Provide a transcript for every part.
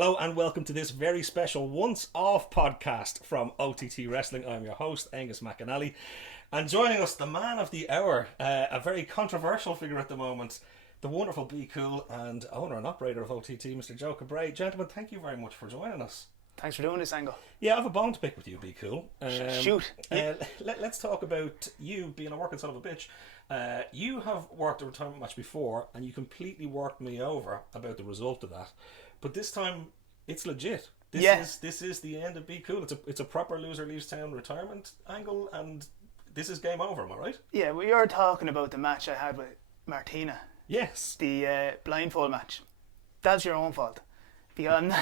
Hello and welcome to this very special once-off podcast from OTT Wrestling. I'm your host, Aonghus McAnally, and joining us, the man of the hour, a very controversial figure at the moment, the wonderful Be Cool and owner and operator of OTT, Mr. Joe Cabray. Gentlemen, thank you very much for joining us. Thanks for doing this, Ango. Yeah, I have a bone to pick with you, Be Cool. Shoot. Let's talk about you being a working son of a bitch. You have worked a retirement match before, and you completely worked me over about the result of that. But this time, it's legit. This is the end of Be Cool. It's a proper loser leaves town retirement angle, and this is game over. Am I right? Yeah, we are talking about the match I had with Martina. Yes. The blindfold match. That's your own fault. Because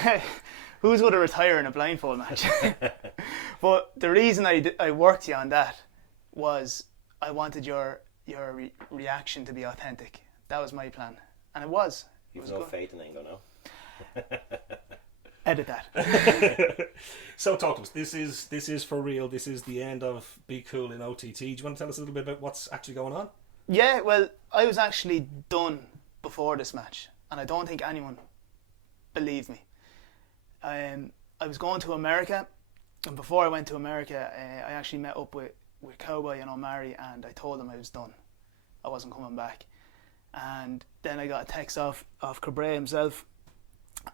who's going to retire in a blindfold match? But the reason I worked you on that was I wanted your reaction to be authentic. That was my plan, and it was. You've no faith in Ango now. Edit that. So talk to us. This is for real. This is the end of Be Cool in OTT. Do you want to tell us a little bit about what's actually going on? Yeah, well, I was actually done before this match, and I don't think anyone believed me. I was going to America, and before I went to America, I actually met up with Cabray and O'Malley, and I told them I was done. I wasn't coming back. And then I got a text off Cabray himself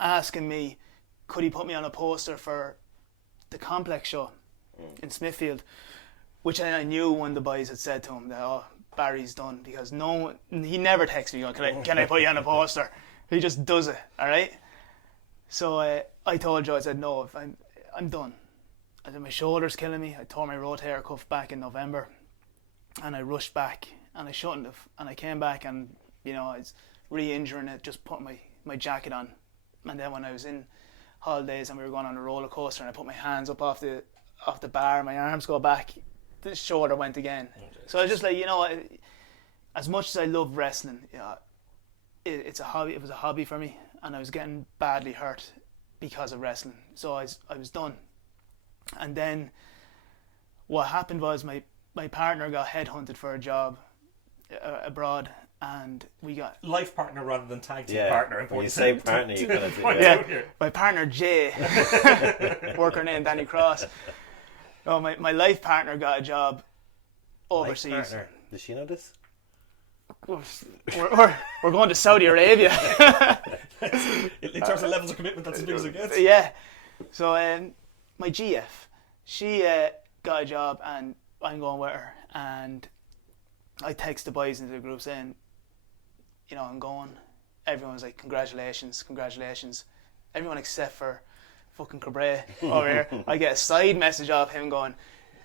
asking me, could he put me on a poster for the Complex show in Smithfield, which I knew one of the boys had said to him that, oh, Barry's done, because he never texts me going, can I put you on a poster? He just does it, alright? So I told Joe, I said, no, I'm done. I said, my shoulder's killing me. I tore my rotator cuff back in November, and I rushed back, and I shouldn't have. And I came back, and I was re-injuring it, just putting my jacket on. And then when I was in holidays and we were going on a roller coaster, and I put my hands up off the bar, my arms go back, the shoulder went again. So I was just like, as much as I love wrestling, it's a hobby. It was a hobby for me, and I was getting badly hurt because of wrestling. So I was done. And then what happened was my partner got headhunted for a job abroad, and we got life partner rather than tag team partner. When you say partner, you kind of my partner Jay, worker named Danny Cross. No, my life partner got a job overseas. Life partner. Does she know this? We're going to Saudi Arabia. In terms of levels of commitment, that's as big as it gets. Yeah. So my GF, she got a job, and I'm going with her, and I text the boys into the group saying, I'm going. Everyone's like, congratulations. Everyone except for fucking Cabray over here. I get a side message off him going,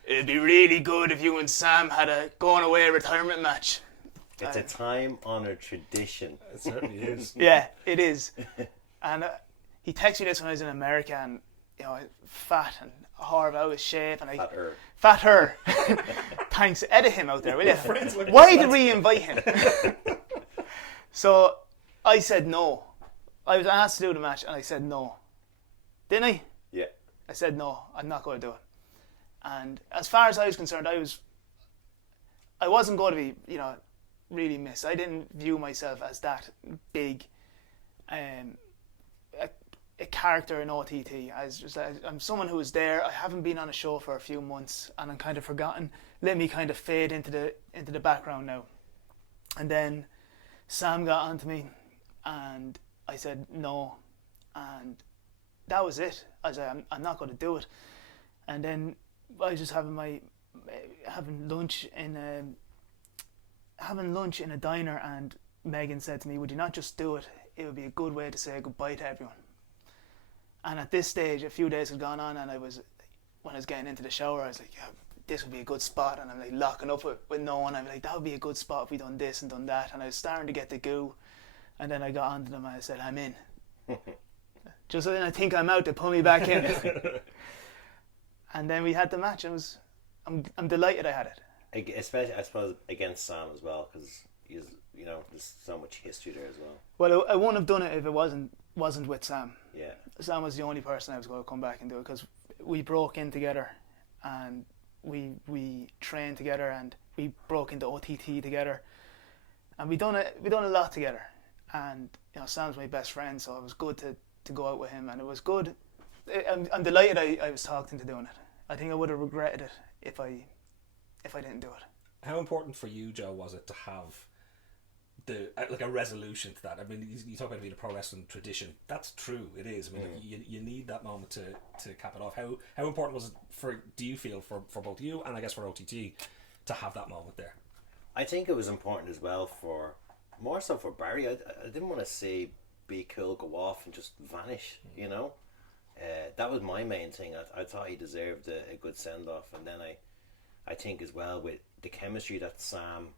it'd be really good if you and Sam had a going away retirement match. It's a time-honoured tradition. It certainly is. Yeah, it is. And he texted me this when I was in America, and fat and horrible, out of shape, and fatter. Thanks, edit him out there, will you? Why did we invite him? So I said no. I was asked to do the match, and I said no. Didn't I? Yeah. I said no. I'm not going to do it. And as far as I was concerned, I wasn't going to be, really missed. I didn't view myself as that big, a character in OTT. I'm someone who was there. I haven't been on a show for a few months, and I'm kind of forgotten. Let me kind of fade into the background now. And then Sam got onto me, and I said no, and that was it. I said I'm not going to do it. And then I was just having lunch in a diner, and Megan said to me, would you not just do it? It would be a good way to say goodbye to everyone. And at this stage, a few days had gone on, and when I was getting into the shower, I was like, this would be a good spot. And I'm like locking up with no one. I'm like, that would be a good spot if we done this and done that. And I was starting to get the goo. And then I got onto them and I said, I'm in. Just so then I think I'm out, they pull me back in. And then we had the match. I'm delighted I had it. Especially, I suppose, against Sam as well, because there's so much history there as well. Well, I wouldn't have done it if it wasn't with Sam. Yeah. Sam was the only person I was going to come back and do it, because we broke in together, and we trained together, and we broke into OTT together, and we done a lot together. And Sam's my best friend, so it was good to to go out with him, and it was good. I'm delighted I was talked into doing it. I think I would have regretted it if I didn't do it. How important for you, Joe, was it to have like a resolution to that? I mean, you talk about it being a pro wrestling tradition. That's true. It is. I mean, like, you need that moment to cap it off. How important was it do you feel for both you and I guess for OTT to have that moment there? I think it was important as well more so for Barry. I didn't want to see Be Cool go off and just vanish, you know. That was my main thing. I thought he deserved a good send off, and then I think as well with the chemistry that Sam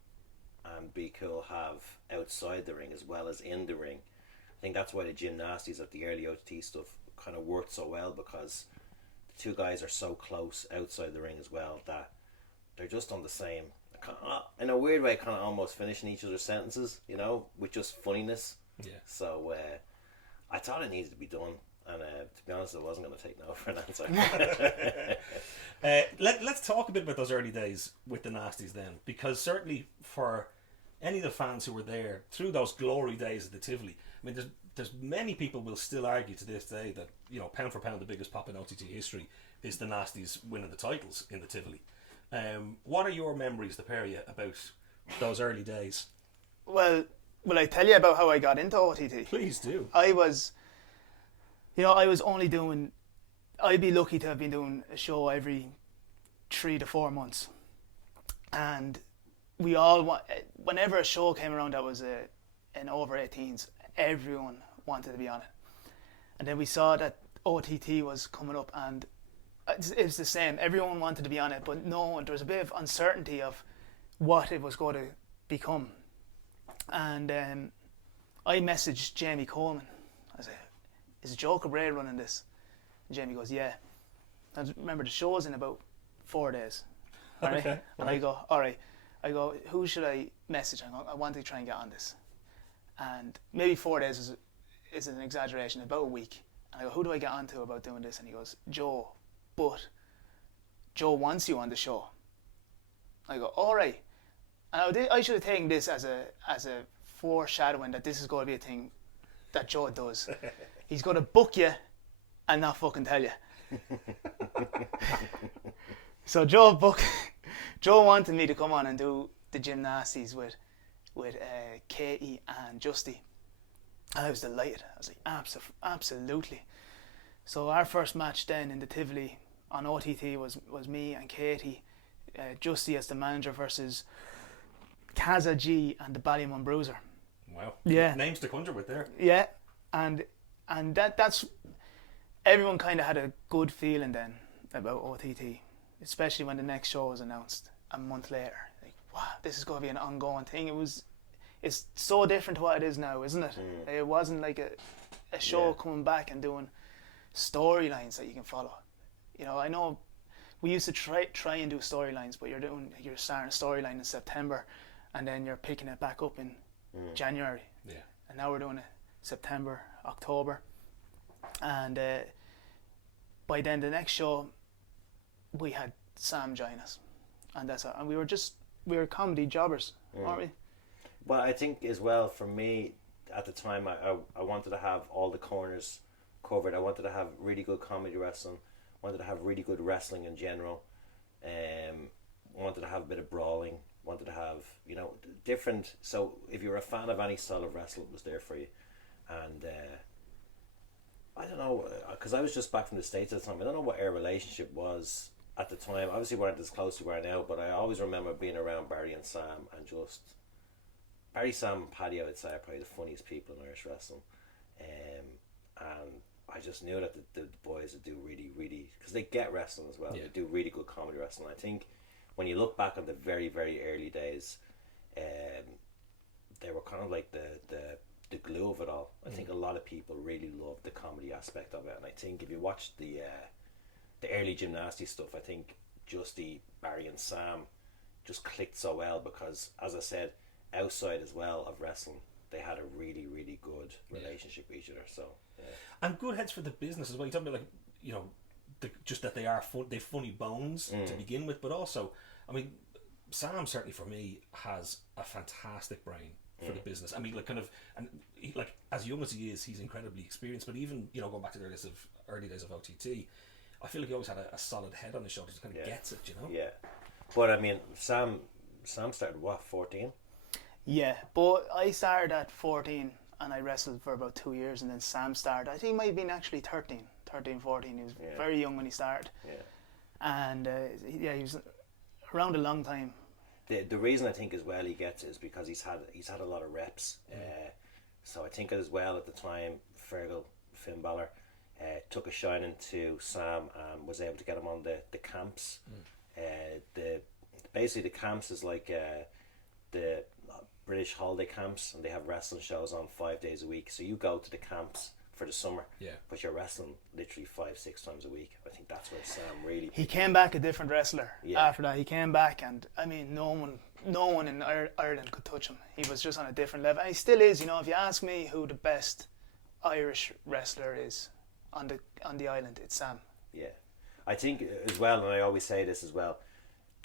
and Be Cool have outside the ring as well as in the ring. I think that's why the gymnastics of the early OTT stuff kind of worked so well, because the two guys are so close outside the ring as well that they're just on the same, in a weird way, kind of almost finishing each other's sentences, you know, with just funniness. Yeah. So I thought it needed to be done, and to be honest, I wasn't going to take no for an answer. Let's talk a bit about those early days with the Nasties then, because certainly for any of the fans who were there through those glory days of the Tivoli, I mean, there's many people will still argue to this day that, you know, pound for pound the biggest pop in OTT history is the Nasties winning the titles in the Tivoli. What are your memories, the pair of you, about those early days? Well, will I tell you about how I got into OTT? Please do. I was only doing, I'd be lucky to have been doing a show every 3 to 4 months. And we all, whenever a show came around that was an over 18s, everyone wanted to be on it. And then we saw that OTT was coming up, and it was the same. Everyone wanted to be on it, but no, there was a bit of uncertainty of what it was going to become. And I messaged Jamie Coleman. I said, "Is Joe Cabray running this?" And Jamie goes, "Yeah." And remember, the show's in about 4 days. All right? Okay, And right. I go, all right. I go, who should I message? I want to try and get on this. And maybe 4 days is an exaggeration, about a week. And I go, who do I get onto about doing this? And he goes, Joe. But Joe wants you on the show. I go, all right. And I should have taken this as a foreshadowing that this is going to be a thing that Joe does. He's going to book you and not fucking tell you. So Joe wanted me to come on and do the gymnastics with Katie and Justy. And I was delighted. I was like, absolutely. So our first match then in the Tivoli on OTT was me and Katie, Justy as the manager versus Kaza G and the Ballymun Bruiser. Wow. Yeah. Names to conjure with there. Yeah, and that's everyone kind of had a good feeling then about OTT, especially when the next show was announced a month later. Like, wow, this is going to be an ongoing thing. It's so different to what it is now, isn't it? It wasn't like a show coming back and doing storylines that you can follow. You know, I know we used to try and do storylines, but you're starting a storyline in September, and then you're picking it back up in January. Yeah. And now we're doing it September, October, and by then the next show we had Sam join us, and we were comedy jobbers, weren't we? Well, I think as well for me at the time, I wanted to have all the corners covered. I wanted to have really good comedy wrestling. Wanted to have really good wrestling in general. Wanted to have a bit of brawling. Wanted to have, you know, different. So if you're a fan of any style of wrestling, it was there for you. And I don't know, because I was just back from the States at the time. I don't know what our relationship was at the time. Obviously, we weren't as close as we are now, but I always remember being around Barry and Sam, and just Barry, Sam, and Paddy, I would say, are probably the funniest people in Irish wrestling. And I just knew that the boys would do really, really, because they get wrestling as well. Yeah. They do really good comedy wrestling. I think when you look back on the very, very early days, they were kind of like the glue of it all. I think a lot of people really loved the comedy aspect of it, and I think if you watch the early gymnastics stuff, I think Justy, Barry, and Sam just clicked so well because, as I said, outside as well of wrestling, they had a really, really good relationship with each other. So, and good heads for the business as well. You talk about, like, you know, just that they've funny bones to begin with, but also, I mean, Sam certainly for me has a fantastic brain. for the business. I mean, like, kind of, and he, like, as young as he is, he's incredibly experienced. But even, you know, going back to the early days of OTT, I feel like he always had a solid head on his shoulders. He kind of gets it, you know. Yeah, but I mean, Sam started what, 14? Yeah, but I started at 14 and I wrestled for about 2 years, and then Sam started. I think he might have been actually 13, 14. He was very young when he started. Yeah. And he was around a long time. The reason I think as well he gets it is because he's had a lot of reps. So I think as well at the time, Fergal, Finn Balor, took a shining to Sam and was able to get him on the camps. Basically the camps is like the British holiday camps, and they have wrestling shows on 5 days a week. So you go to the camps for the summer, but you're wrestling literally 5-6 times a week. I think that's where Sam really... He came back a different wrestler after that. He came back, and I mean, no one in Ireland could touch him. He was just on a different level, and he still is. You know, if you ask me who the best Irish wrestler is on the island, it's Sam. Yeah, I think as well, and I always say this as well,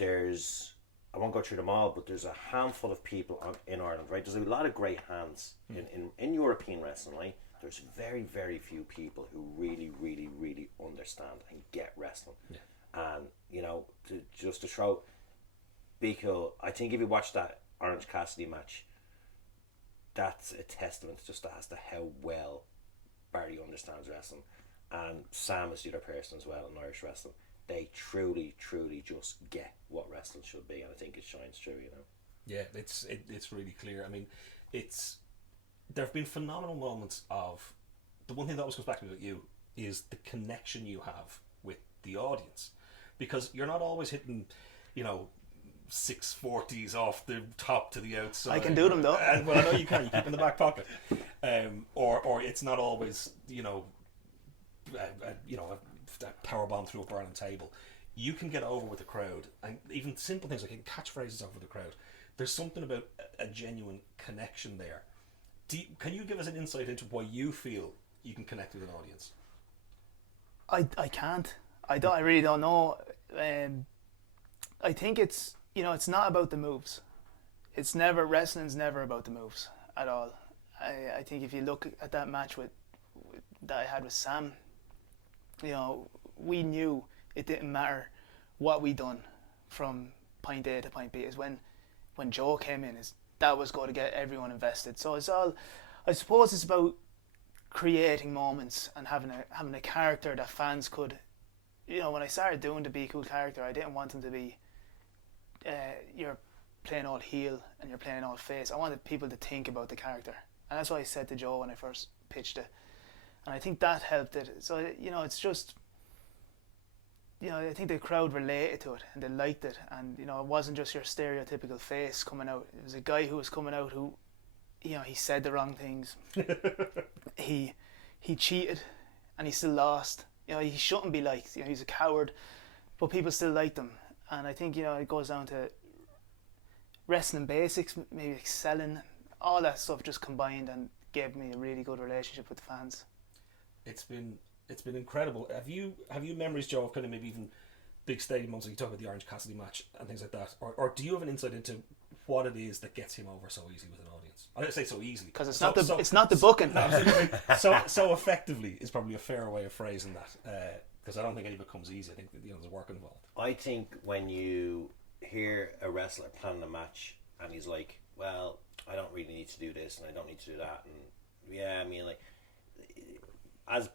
I won't go through them all, but there's a handful of people in Ireland, right? There's a lot of great hands in European wrestling, right? There's very, very few people who really, really, really understand and get wrestling. Yeah. And, you know, just to throw Biko, I think if you watch that Orange Cassidy match, that's a testament just as to how well Barry understands wrestling. And Sam is the other person as well in Irish wrestling. They truly, truly just get what wrestling should be, and I think it shines through, you know. Yeah, it's really clear. I mean, there have been phenomenal moments of... The one thing that always comes back to me about you is the connection you have with the audience. Because you're not always hitting, you know, 640s off the top to the outside. I can do them, though. Well, I know you can. You keep in the back pocket. Or it's not always, you know, a power bomb through a burning table. You can get over with the crowd, and even simple things like catchphrases over the crowd. There's something about a genuine connection there. Can you give us an insight into why you feel you can connect with an audience? I can't. I really don't know. I think it's not about the moves. Wrestling's never about the moves at all. I think if you look at that match that I had with Sam, you know, we knew it didn't matter what we done from point A to point B. Is when Joe came in, that was going to get everyone invested. So I suppose it's about creating moments and having a character that fans could, you know, when I started doing the Be Cool character, I didn't want him to be you're playing all heel and you're playing all face. I wanted people to think about the character, and that's what I said to Joe when I first pitched it. And I think that helped it. So, you know, it's just, you know, I think the crowd related to it and they liked it. And, you know, it wasn't just your stereotypical face coming out. It was a guy who was coming out who, you know, he said the wrong things. he cheated and he still lost. You know, he shouldn't be liked. You know, he's a coward, but people still liked him. And I think, you know, it goes down to wrestling basics, maybe excelling, all that stuff just combined and gave me a really good relationship with the fans. It's been incredible. Have you memories, Joe, of kind of maybe even big stadium moments, like you talk about the Orange Cassidy match and things like that, or do you have an insight into what it is that gets him over so easily with an audience? I don't say so easily because it's not the booking. so effectively is probably a fair way of phrasing that, because I don't think any of it comes easy. I think there's work involved. I think when you hear a wrestler planning a match and he's like, well, I don't really need to do this and I don't need to do that, and yeah, I mean, like, as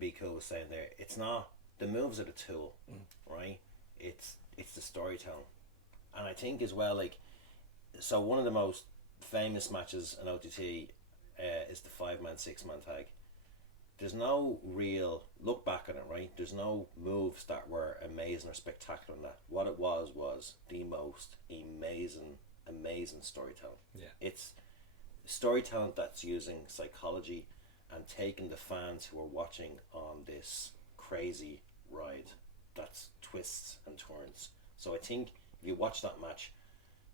Biko was saying there, it's not the moves are the tool, right? It's the storytelling, and I think as well, like, so one of the most famous matches in OTT is the 5-man, 6-man tag. There's no real look back on it, right? There's no moves that were amazing or spectacular in that. What it was the most amazing storytelling. Yeah, it's storytelling that's using psychology and taking the fans who are watching on this crazy ride that's twists and turns. So I think if you watch that match,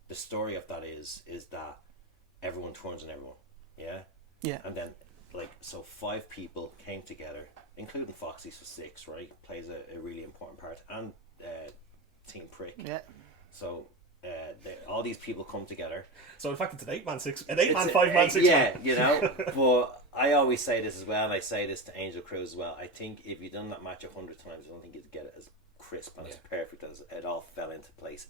the story of that is that everyone turns on everyone. Yeah. And then, like, so 5 people came together, including Foxy, so 6, right? Plays a really important part, and Team Prick. Yeah. So all these people come together. So in fact, it's an 5-man, 6 Yeah, man. you know. But I always say this as well, and I say this to Angel Cruz as well. I think if you've done that match 100 times, I don't think you'd get it as crisp and as perfect as it all fell into place.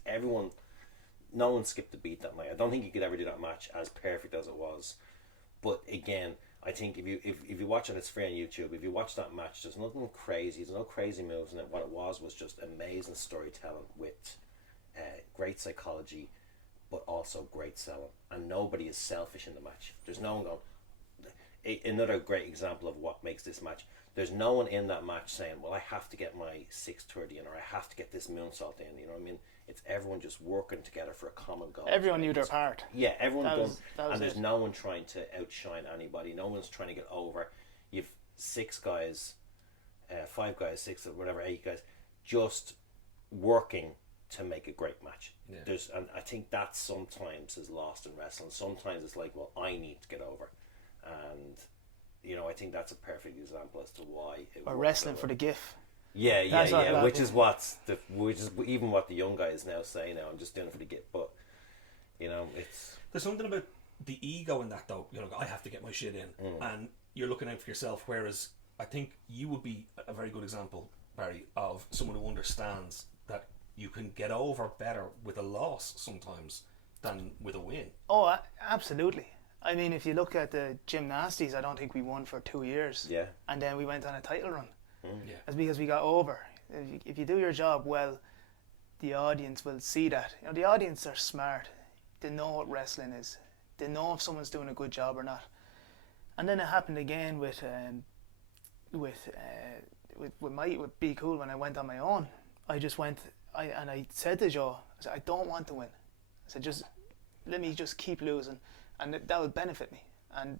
No one skipped a beat that night. I don't think you could ever do that match as perfect as it was. But again, I think if you watch it, it's free on YouTube. If you watch that match, there's nothing crazy. There's no crazy moves in it. What it was just amazing storytelling with great psychology, but also great selling. And nobody is selfish in the match. There's no one going. Another great example of what makes this match. There's no one in that match saying, "Well, I have to get my 630 in, or I have to get this moonsault in." You know what I mean? It's everyone just working together for a common goal. Everyone knew their part. Yeah, everyone done, and there's it. no one trying to outshine anybody. No one's trying to get over. You've 6 guys, 5 guys, 6 or whatever, 8 guys, just working to make a great match. Yeah. And I think that sometimes is lost in wrestling. Sometimes it's like, well, I need to get over, and I think that's a perfect example as to why. Or wrestling for the GIF. Yeah. Which is even what the young guys now say. Now I'm just doing it for the GIF, but it's. There's something about the ego in that, though. I have to get my shit in, and you're looking out for yourself. Whereas I think you would be a very good example, Barry, of someone who understands that you can get over better with a loss sometimes than with a win. Oh, absolutely. I mean, if you look at the gymnastics, I don't think we won for 2 years. Yeah. And then we went on a title run. Yeah. That's because we got over. If you do your job well, the audience will see that. The audience are smart. They know what wrestling is. They know if someone's doing a good job or not. And then it happened again with Be Cool when I went on my own. I just went. I said to Joe, I said, I don't want to win. I said, just let me just keep losing, and that will benefit me. And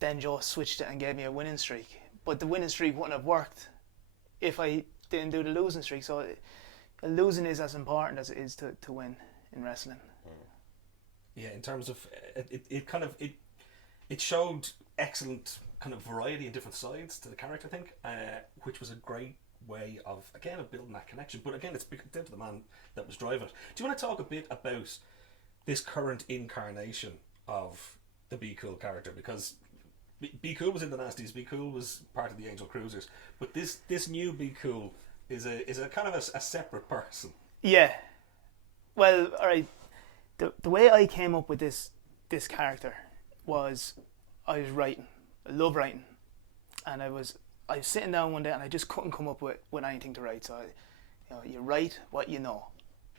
then Joe switched it and gave me a winning streak. But the winning streak wouldn't have worked if I didn't do the losing streak. So losing is as important as it is to win in wrestling. Yeah, in terms of it showed excellent kind of variety and different sides to the character, I think, which was a great way of building that connection. But again, it's down to the man that was driving it. Do you want to talk a bit about this current incarnation of the Be Cool character? Because Be Cool was in the Nasties, Be Cool was part of the Angel Cruisers, but this new Be Cool is a kind of a separate person. Yeah. Well, all right. The way I came up with this character was I was writing. I love writing, and I was sitting down one day and I just couldn't come up with anything to write. So you write what you know.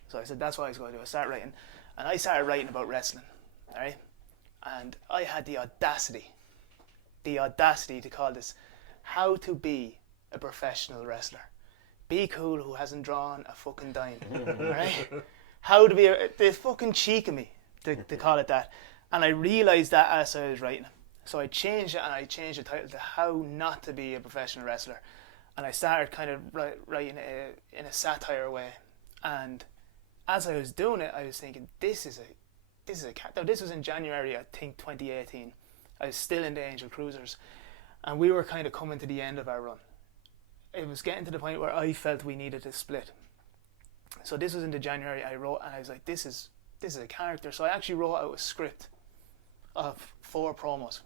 So I said that's what I was going to do. I started writing, and I started writing about wrestling. All right, and I had the audacity to call this "How to Be a Professional Wrestler." Be Cool who hasn't drawn a fucking dime, right? How to be the fucking cheek of me to call it that, and I realised that as I was writing it. So I changed it, and I changed the title to "How Not to Be a Professional Wrestler," and I started kind of writing it in a satire way. And as I was doing it, I was thinking, this is a. This was in January, I think, 2018. I was still in the Angel Cruisers, and we were kind of coming to the end of our run. It was getting to the point where I felt we needed to split. So this was in the January I wrote, and I was like, this is a character. So I actually wrote out a script of 4 promos,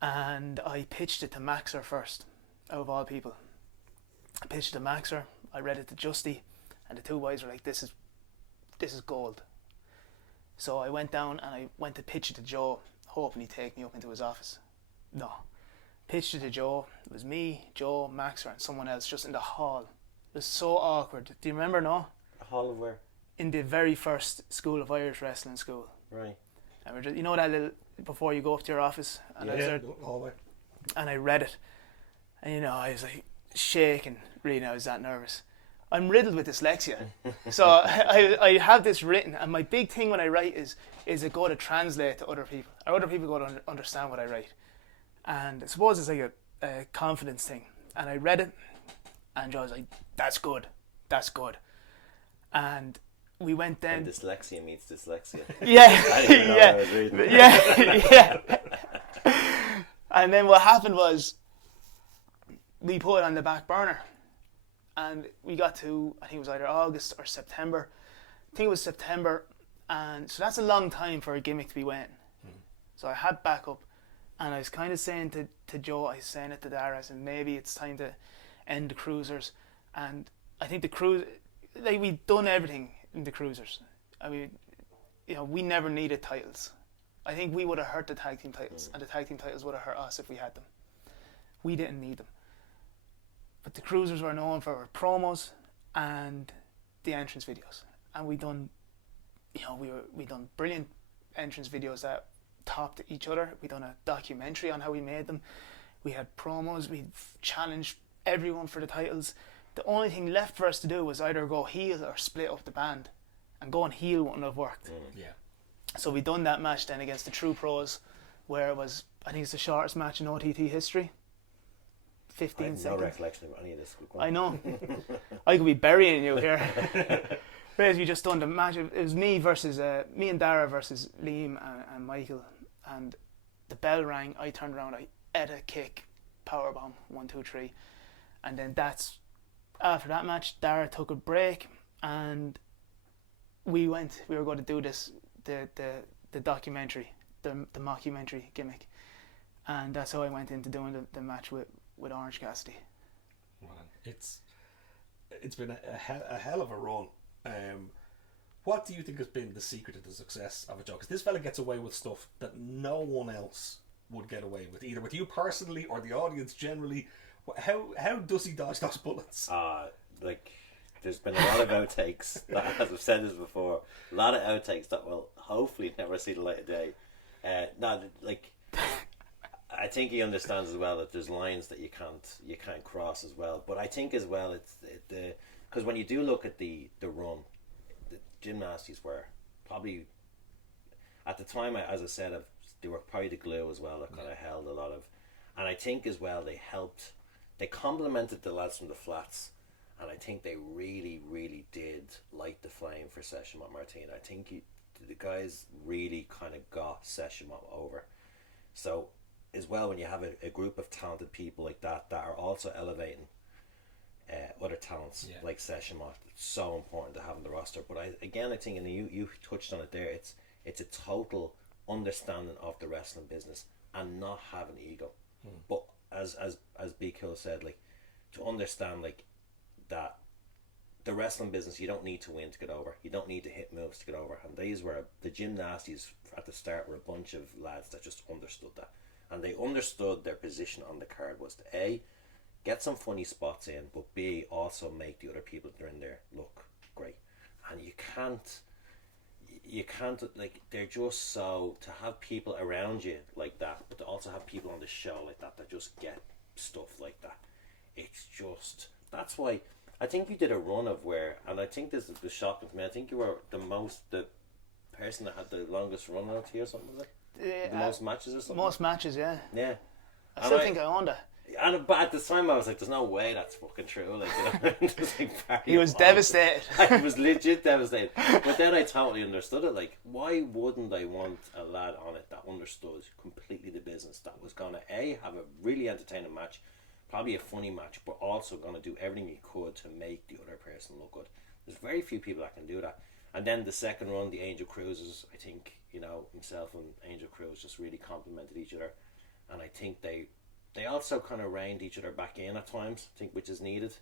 and I pitched it to Maxer first, out of all people. I pitched it to Maxer, I read it to Justy, and the 2 boys were like, this is gold. So I went down and I went to pitch it to Joe, hoping he'd take me up into his office. No. Pitched it to Joe. It was me, Joe, Maxer, and someone else just in the hall. It was so awkward. Do you remember, no? A hall of where? In the very first School of Irish Wrestling school. Right. And we're just, that little, before you go up to your office? And I was there, hallway. And I read it. And I was like shaking, really, I was that nervous. I'm riddled with dyslexia. So I have this written, and my big thing when I write is it go to translate to other people, or other people go to understand what I write. And I suppose it's like a confidence thing. And I read it, and Joe was like, that's good. And we went then. And dyslexia meets dyslexia. Yeah. I didn't know I was reading. Yeah. And then what happened was we put it on the back burner. And we got to, I think it was either August or September. I think it was September, and so that's a long time for a gimmick to be waiting. So I had backup, and I was kind of saying to Joe, I was saying it to Dara, I said maybe it's time to end the cruisers. And I think the cruise, like, we'd done everything in the cruisers. I mean, you know, we never needed titles. I think we would have hurt the tag team titles, and the tag team titles would have hurt us if we had them. We didn't need them. But the cruisers were known for our promos and the entrance videos, and we done brilliant entrance videos that topped each other. We done a documentary on how we made them. We had promos. We challenged everyone for the titles. The only thing left for us to do was either go heel or split up the band, and going heel wouldn't have worked. Yeah. So we done that match then against the True Pros, where it was, I think it's the shortest match in OTT history. 15 I have seconds. no recollection of any of this. I know. I could be burying you here. Basically, just done the match. It was me and Dara versus Liam and Michael, and the bell rang. I turned around. I ate a kick, powerbomb, 1, 2, 3, and then after that match, Dara took a break, and we were going to do the documentary, the mockumentary gimmick, and that's how I went into doing the match with Orange Cassidy. Man, it's been a hell of a run. What do you think has been the secret to the success of a Joe? Because this fella gets away with stuff that no one else would get away with, either with you personally or the audience generally. How does he dodge those bullets? There's been a lot of outtakes, as I've said this before, a lot of outtakes that will hopefully never see the light of day. I think he understands as well that there's lines that you can't cross as well. But I think as well because when you do look at the run, the gymnasties were probably at the time, as I said, they were probably the glue as well that kind of held a lot of, and I think as well they complemented the lads from the flats. And I think they really, really did light the flame for Session Mob Martin. I think the guys really kind of got Session Mob over. So, as well, when you have a group of talented people like that are also elevating other talents like Session Mob, it's so important to have in the roster. But I think, and you touched on it there, it's a total understanding of the wrestling business and not having ego. But as B Kill said, like, to understand, like, that the wrestling business, you don't need to win to get over. You don't need to hit moves to get over. And these were the gymnasties at the start were a bunch of lads that just understood that, and they understood their position on the card was to A, get some funny spots in, but B, also make the other people that are in there look great. And you can't like, they're just so, to have people around you like that, but to also have people on the show like that just get stuff like that. It's just, that's why I think you did a run of where, and I think this was shocking to me, I think you were the person that had the longest run out here or something, was it? The most matches or something? Most matches, yeah. Yeah. I still think I owned it. But at the time I was like, there's no way that's fucking true. Like, you know, he was devastated. I was legit devastated. But then I totally understood it. Like, why wouldn't I want a lad on it that understood completely the business, that was going to A, have a really entertaining match, probably a funny match, but also going to do everything he could to make the other person look good. There's very few people that can do that. And then the second run, the Angel Cruises, I think, you know, himself and Angel Cruz just really complemented each other. And I think they also kind of reined each other back in at times, I think, which is needed,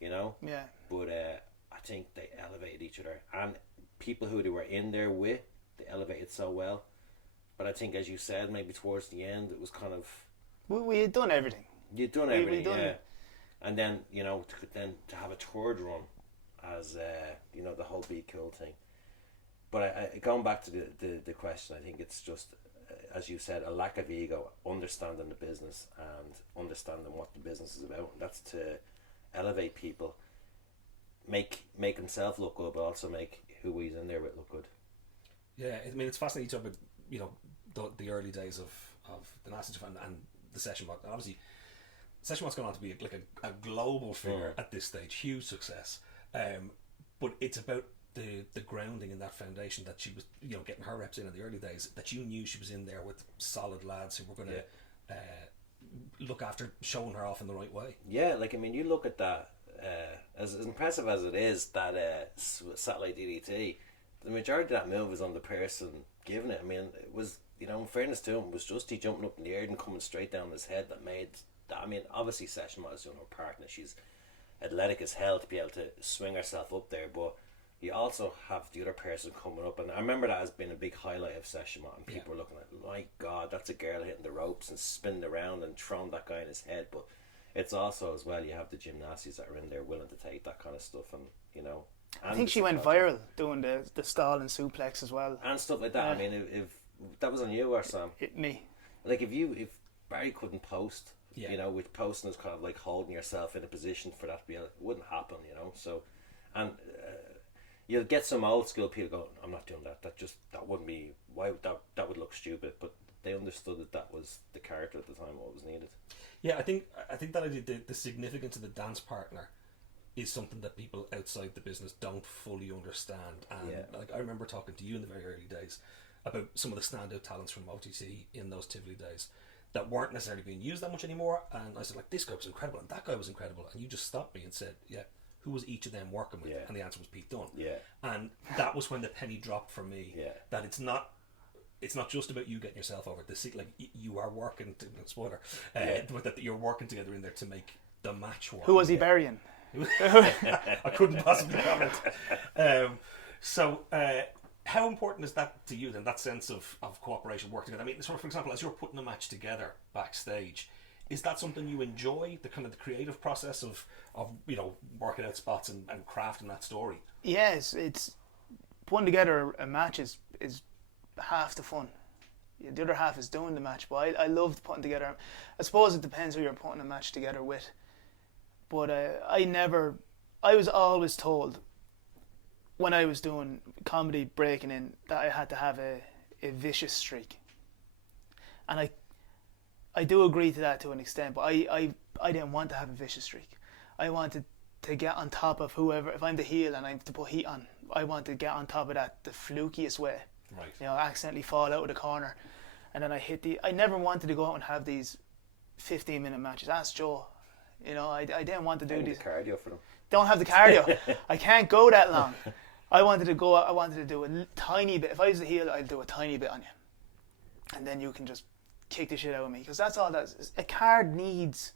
you know. Yeah. But I think they elevated each other, and people who they were in there with, they elevated so well. But I think, as you said, maybe towards the end, it was kind of, we had done everything. You'd done everything, yeah. And then, you know, to have a third run as you know, the whole Be Cool thing. But I going back to the question, I think it's just, as you said, a lack of ego, understanding the business and understanding what the business is about. And that's to elevate people, make himself look good, but also make who he's in there with look good. Yeah, I mean, it's fascinating to talk about, you know, the early days of the Nasty stuff and the Session Mob. And obviously, Session Mob's gone on to be like a global figure at this stage, huge success. But it's about the grounding in that foundation, that she was, you know, getting her reps in the early days, that you knew she was in there with solid lads who were going to look after showing her off in the right way. Yeah, like, I mean, you look at that, as impressive as it is, that Satellite DDT, the majority of that move is on the person giving it. I mean, it was, you know, in fairness to him, it was just he jumping up in the air and coming straight down his head that made that. I mean, obviously Session was doing her part, and she's athletic as hell to be able to swing herself up there, but you also have the other person coming up, and I remember that as being a big highlight of Session, and people were looking at, my God, that's a girl hitting the ropes and spinning around and throwing that guy in his head. But it's also as well, you have the gymnasts that are in there willing to take that kind of stuff, and you know, I think she went viral doing the stall and suplex as well and stuff like that. I mean, if that was on you or Sam, me, like if Barry couldn't post, you know, with posting is kind of like holding yourself in a position for that to be, it wouldn't happen, you know. So, and you'll get some old school people go, I'm not doing that. That wouldn't be, why that would look stupid. But they understood that was the character at the time, what was needed. Yeah, I think that idea, the significance of the dance partner is something that people outside the business don't fully understand. And like, I remember talking to you in the very early days about some of the standout talents from OTC in those Tivoli days that weren't necessarily being used that much anymore. And I said, like, this guy was incredible and that guy was incredible. And you just stopped me and said, yeah, who was each of them working with? And the answer was Pete Dunne. And that was when the penny dropped for me. That it's not just about you getting yourself over. Like, you are working to, spoiler, but that you're working together in there to make the match work. Who was he burying? I couldn't possibly comment. So how important is that to you then, that sense of cooperation, working together? I mean, sort of, for example, as you're putting a match together backstage, is that something you enjoy, the kind of the creative process of you know, working out spots and crafting that story? Yes, it's putting together a match is half the fun. The other half is doing the match, but I loved putting together. I suppose it depends who you're putting a match together with. But I was always told when I was doing comedy breaking in that I had to have a vicious streak. And I do agree to that to an extent, but I didn't want to have a vicious streak. I wanted to get on top of whoever. If I'm the heel and I have to put heat on, I want to get on top of that the flukiest way. Right. You know, accidentally fall out of the corner, and then I never wanted to go out and have these 15-minute matches. Ask Joe. You know, I didn't want to do these. Cardio for them. Don't have the cardio. I can't go that long. I wanted to do a tiny bit. If I was the heel, I'd do a tiny bit on you, and then you can just kick the shit out of me, because that's all that is. A card needs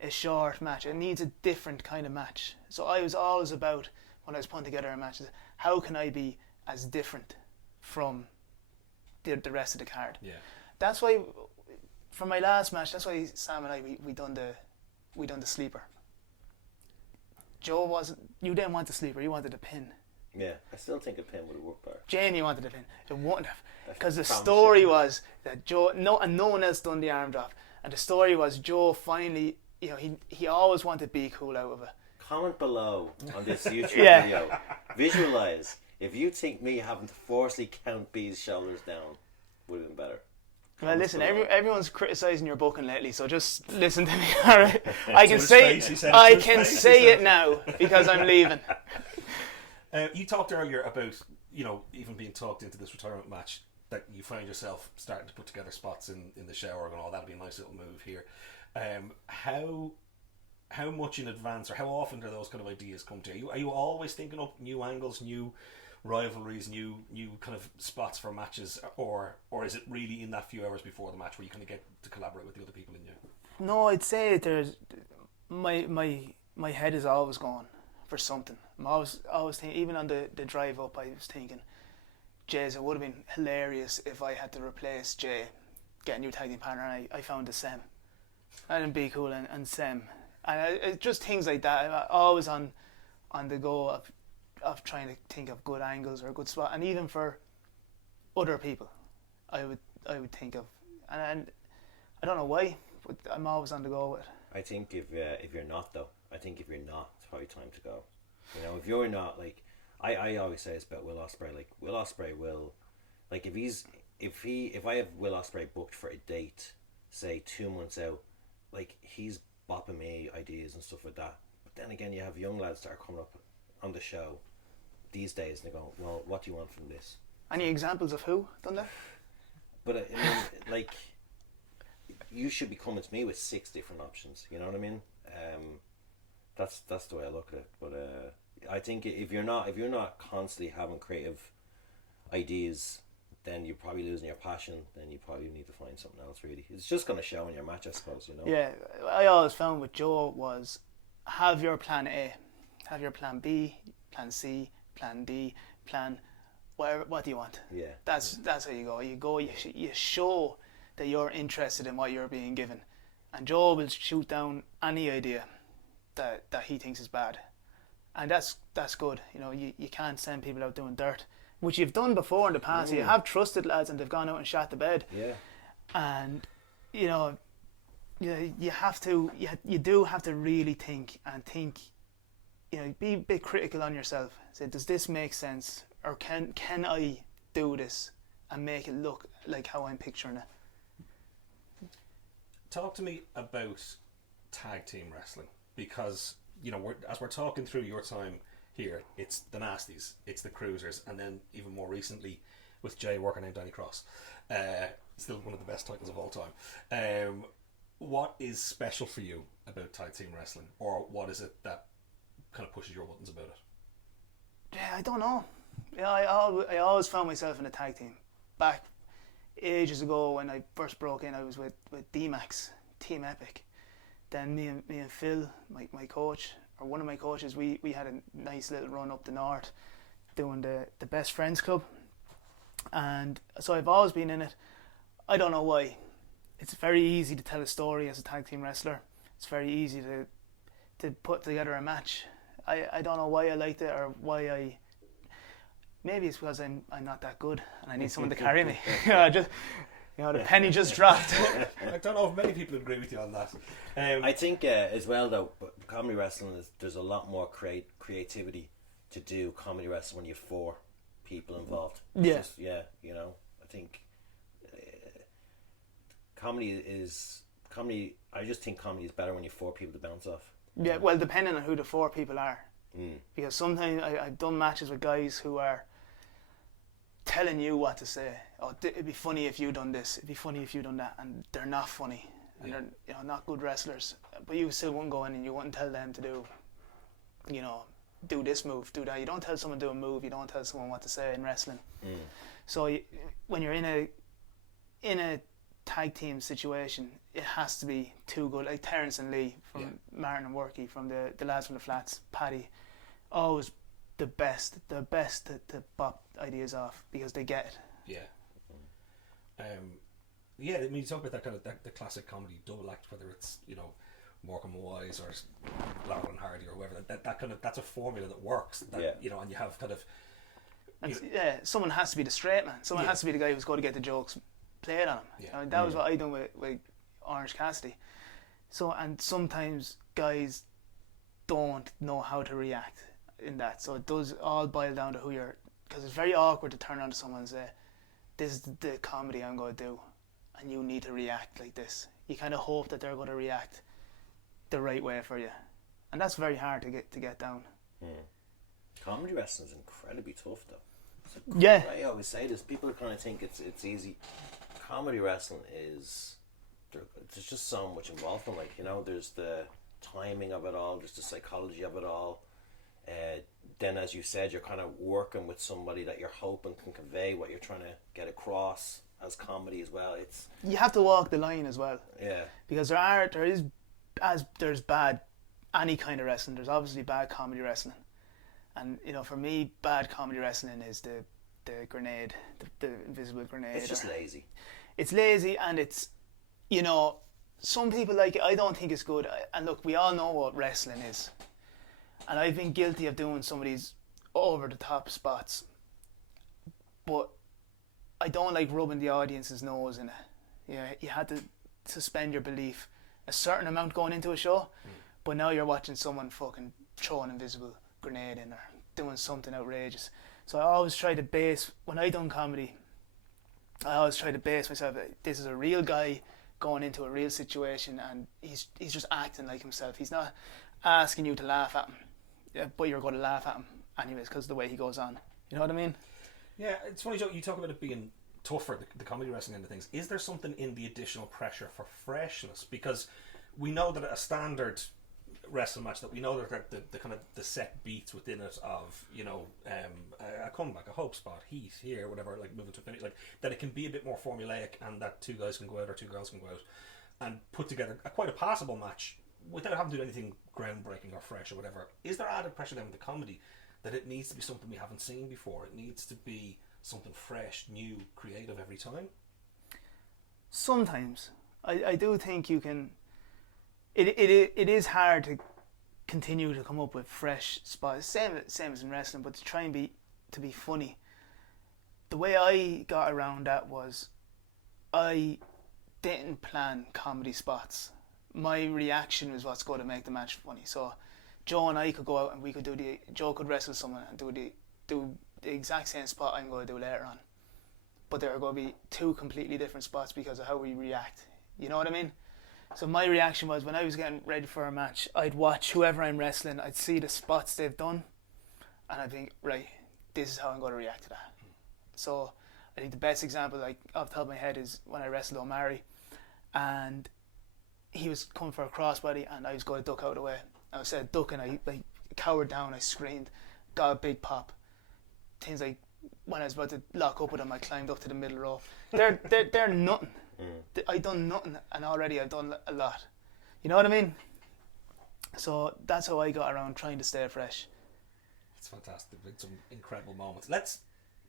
a short match. It needs a different kind of match. So I was always about, when I was putting together a match, how can I be as different from the rest of the card? Yeah. That's why, for my last match, that's why Sam and I we done the sleeper. Joe you didn't want the sleeper, you wanted a pin. Yeah, I still think a pin would have worked better. Jamie wanted a pin. It wouldn't have, because the story was that Joe, no one else done the arm drop, and the story was Joe finally, you know, he always wanted Be Cool out of it. Comment below on this YouTube Yeah. video. Visualize if you think me having to forcefully count B's shoulders down would have been better. Well, listen, everyone's criticising your booking lately, so just listen to me, all right? I can say it now because I'm leaving. You talked earlier about, you know, even being talked into this retirement match, that you find yourself starting to put together spots in the shower and all. That'd be a nice little move here. How much in advance, or how often do those kind of ideas come to you? Are you always thinking up new angles, new rivalries, new kind of spots for matches, or is it really in that few hours before the match where you kind of get to collaborate with the other people in you? No, I'd say there's my head is always going for something. I'm always thinking. Even on the drive up, I was thinking, Jez, it would have been hilarious if I had to replace Jay, get a new tag team partner, and I found a Sem. I didn't Be Cool and Sem, and it's just things like that. I'm always on the go of trying to think of good angles or a good spot, and even for other people, I would think of, and I don't know why, but I'm always on the go with it. I think if you're not, it's probably time to go. You know, if you're not, like, I always say it's about Will Ospreay. Like, Will Ospreay will, like, if I have Will Ospreay booked for a date, say 2 months out, like, he's bopping me ideas and stuff like that. But then again, you have young lads that are coming up on the show these days, and they go, well, what do you want from this? Any examples of who done that? But I mean, like, you should be coming to me with 6 different options. You know what I mean? That's the way I look at it. But I think if you're not constantly having creative ideas, then you're probably losing your passion. Then you probably need to find something else. Really, it's just going to show in your match, I suppose. Yeah, I always found with Joe was have your plan A, have your plan B, plan C, plan D, plan whatever. What do you want? Yeah, That's how you go. You show that you're interested in what you're being given, and Joe will shoot down any idea that he thinks is bad, and that's good. You can't send people out doing dirt, which you've done before in the past. You have trusted lads and they've gone out and shot the bed. Yeah. And you have to you do have to really think, be a bit critical on yourself. Say, does this make sense, or can I do this and make it look like how I'm picturing it? Talk to me about tag team wrestling, because as we're talking through your time here, it's the Nasties, it's the Cruisers, and then even more recently with Jay working out Danny Cross. Still one of the best titles of all time. What is special for you about tag team wrestling, or what is it that kind of pushes your buttons about it? Yeah, I don't know. Yeah, I always found myself in a tag team. Back ages ago when I first broke in, I was with D-Max, Team Epic. Then me and Phil, my coach, or one of my coaches, we had a nice little run up the north doing the Best Friends Club. And so I've always been in it. I don't know why. It's very easy to tell a story as a tag team wrestler. It's very easy to put together a match. I don't know why I liked it, or why maybe it's because I'm not that good and I need someone to carry me. The penny just dropped. I don't know if many people agree with you on that. I think as well though, comedy wrestling there's a lot more creativity to do comedy wrestling when you have 4 people involved. Yeah. I think comedy. I just think comedy is better when you have 4 people to bounce off. Yeah, well, depending on who the 4 people are. Because sometimes I've done matches with guys who are telling you what to say. Oh, it'd be funny if you done this. It'd be funny if you done that, and they're not funny. And they're not good wrestlers. But you still wouldn't go in and you wouldn't tell them to do, do this move, do that. You don't tell someone to do a move. You don't tell someone what to say in wrestling. So when you're in a tag team situation, it has to be 2 good. Like Terrence and Lee from Martin and Worky, from the lads from the flats, Paddy, always the best to bop ideas off because they get it. I mean, you talk about that kind of the classic comedy double act, whether it's Morecambe and Wise or Lauren and Hardy or whoever. That's a formula that works. And you have kind of. Someone has to be the straight man. Someone has to be the guy who's going to get the jokes played on him. That was what I done with Orange Cassidy. So, and sometimes guys don't know how to react in that. So it does all boil down to who you're, because it's very awkward to turn on to someone and say, this is the comedy I'm going to do, and you need to react like this. You kind of hope that they're going to react the right way for you, and that's very hard to get down. Comedy wrestling is incredibly tough, though. Yeah, I always say this. People kind of think it's easy. Comedy wrestling is there's just so much involved in. There's the timing of it all. There's the psychology of it all. Then, as you said, you're kind of working with somebody that you're hoping can convey what you're trying to get across as comedy as well. You have to walk the line as well. Yeah. Because there's bad any kind of wrestling. There's obviously bad comedy wrestling, and for me, bad comedy wrestling is the grenade, the invisible grenade. It's just lazy. It's lazy, and it's some people like it. I don't think it's good. And look, we all know what wrestling is. And I've been guilty of doing some of these over-the-top spots. But I don't like rubbing the audience's nose in it. You had to suspend your belief a certain amount going into a show, but now you're watching someone fucking throw an invisible grenade in or doing something outrageous. So I always try to base, when I done comedy, I always try to base myself, this is a real guy going into a real situation, and he's just acting like himself. He's not asking you to laugh at him. But you're going to laugh at him anyways because of the way he goes on. You know what I mean? Yeah, it's funny, Joe, you talk about it being tougher, the comedy wrestling end of things. Is there something in the additional pressure for freshness? Because we know that a standard wrestling match that we know that the kind of the set beats within it of, you know, a comeback, a hope spot, heat here, whatever, like moving to a finish, like that it can be a bit more formulaic, and that two guys can go out or two girls can go out and put together quite a passable match without having to do anything groundbreaking or fresh or whatever. Is there added pressure then with the comedy that it needs to be something we haven't seen before? It needs to be something fresh, new, creative every time? Sometimes. I do think you can... It is hard to continue to come up with fresh spots, same as in wrestling, but to try and to be funny. The way I got around that was I didn't plan comedy spots. My reaction was what's going to make the match funny. So Joe and I could go out and we could Joe could wrestle someone and do the exact same spot I'm going to do later on. But there are going to be two completely different spots because of how we react. You know what I mean? So my reaction was, when I was getting ready for a match, I'd watch whoever I'm wrestling, I'd see the spots they've done, and I'd think, right, this is how I'm going to react to that. So I think the best example, like off the top of my head, is when I wrestled O'Mari, and he was coming for a crossbody, and I was going to duck out of the way. I said duck, and I like cowered down, I screamed, got a big pop. Things like when I was about to lock up with him, I climbed up to the middle row. They're nothing. I done nothing, and already I've done a lot. You know what I mean? So that's how I got around trying to stay fresh. It's fantastic. It's some incredible moments. Let's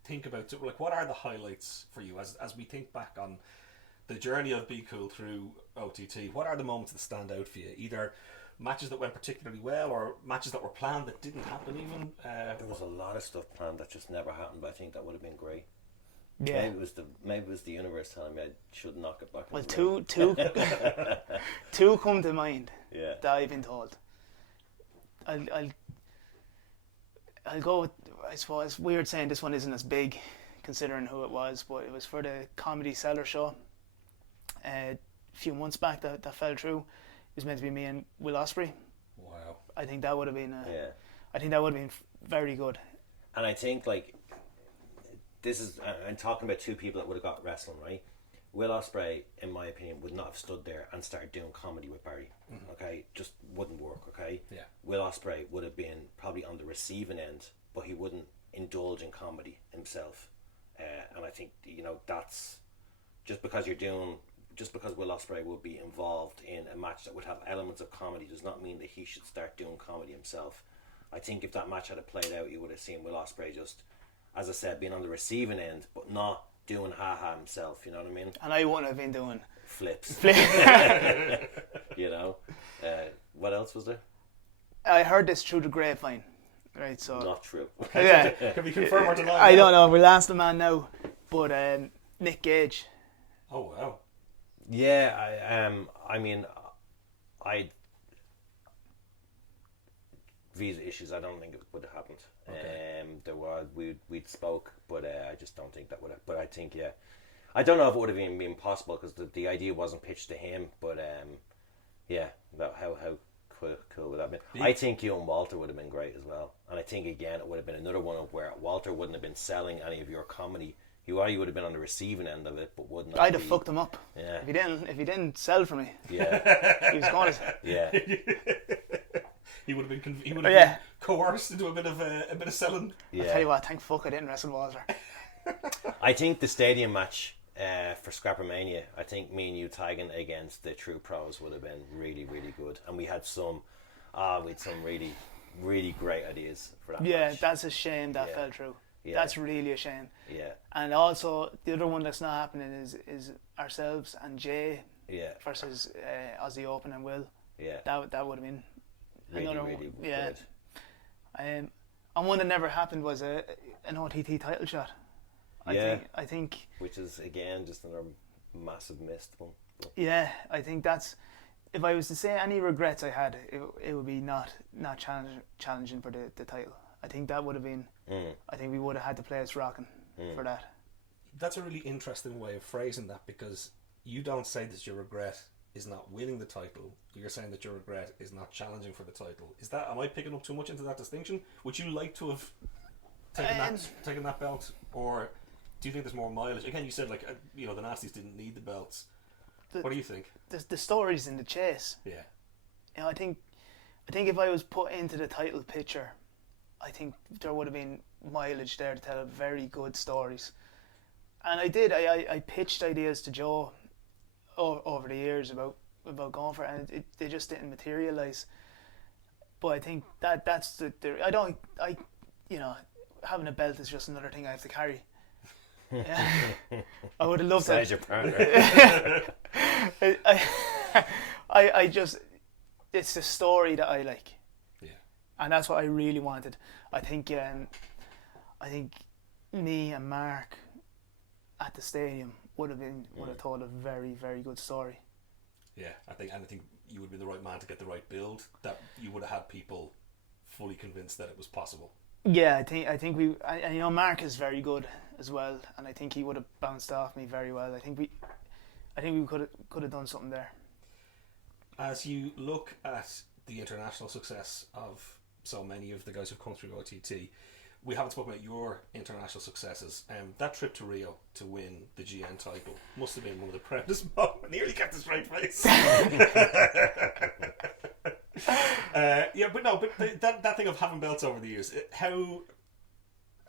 think about, like, what are the highlights for you as we think back on the journey of Be Cool through OTT? What are the moments that stand out for you? Either matches that went particularly well, or matches that were planned that didn't happen even. There was a lot of stuff planned that just never happened, but I think that would have been great. Yeah. Maybe it was the universe telling me I should knock it back. Well, two come to mind. Yeah. That I've been told. I'll go with, I suppose it's weird saying this one isn't as big considering who it was, but it was for the Comedy Cellar show a few months back that fell through. It was meant to be me and Will Ospreay. Wow. I think that would have been Yeah. Very good. And I think, like, this is, I'm talking about two people that would have got wrestling, right? Will Ospreay, in my opinion, would not have stood there and started doing comedy with Barry. Okay, just wouldn't work. Okay, yeah. Will Ospreay would have been probably on the receiving end, but he wouldn't indulge in comedy himself. And I think, you know, that's just because Will Ospreay would be involved in a match that would have elements of comedy does not mean that he should start doing comedy himself. I think if that match had played out, you would have seen Will Ospreay just, as I said, being on the receiving end, but not doing ha-ha himself, you know what I mean? And I wouldn't have been doing flips. You know? What else was there? I heard this through the grapevine, right? So Not true. yeah, Can we confirm or deny? I don't know. We'll ask the man now. But Nick Gage. Oh wow. Yeah, visa issues, I don't think it would have happened. Okay. There were we'd spoke, but I just don't think that would have. But I think, yeah, I don't know if it would have even been possible because the idea wasn't pitched to him. But yeah, about how cool would that have been? I think you and Walter would have been great as well, and I think again it would have been another one of where Walter wouldn't have been selling any of your comedy. You would have been on the receiving end of it, but wouldn't. I'd have fucked him up. Yeah. If he didn't sell for me. Yeah. He was going to. Yeah. He would have been. Been coerced into a bit of selling. Yeah. I'll tell you what. Thank fuck I didn't wrestle Walter. I think the stadium match for Scrappermania, I think me and you tagging against the True Pros would have been really, really good, and we had some really, really great ideas for that. Yeah, match. that's a shame that fell through. Yeah. That's really a shame. Yeah. And also the other one that's not happening is ourselves and Jay versus Aussie Open and Will. Yeah. That would have been Really, another really one. Yeah. good. And one that never happened was an OTT title shot. I think which is again just another massive missed one. Yeah, I think that's, if I was to say any regrets I had, it would be not challenging for the title. I think that would have been. I think we would have had to play us rocking for that. That's a really interesting way of phrasing that, because you don't say that your regret is not winning the title. You're saying that your regret is not challenging for the title. Is that? Am I picking up too much into that distinction? Would you like to have taken that belt, or do you think there's more mileage? Again, you said the Nasties didn't need the belts. What do you think? The stories in the chase. Yeah. I think I think if I was put into the title picture, I think there would have been mileage there to tell very good stories. And I did. I pitched ideas to Joe over the years about going for it, and they just didn't materialise. But I think that's the having a belt is just another thing I have to carry. Yeah. I would have loved that. Besides your partner. I just, it's the story that I like. Yeah. And that's what I really wanted. I think me and Mark at the stadium would have told a very, very good story. Yeah, I think you would be the right man to get the right build. That you would have had people fully convinced that it was possible. Yeah, I think we, and Mark is very good as well, and I think he would have bounced off me very well. I think we could have done something there. As you look at the international success of so many of the guys who've come through OTT, we haven't spoken about your international successes. That trip to Rio to win the GN title must have been one of the proudest moments. Nearly kept a straight face. That thing of having belts over the years, how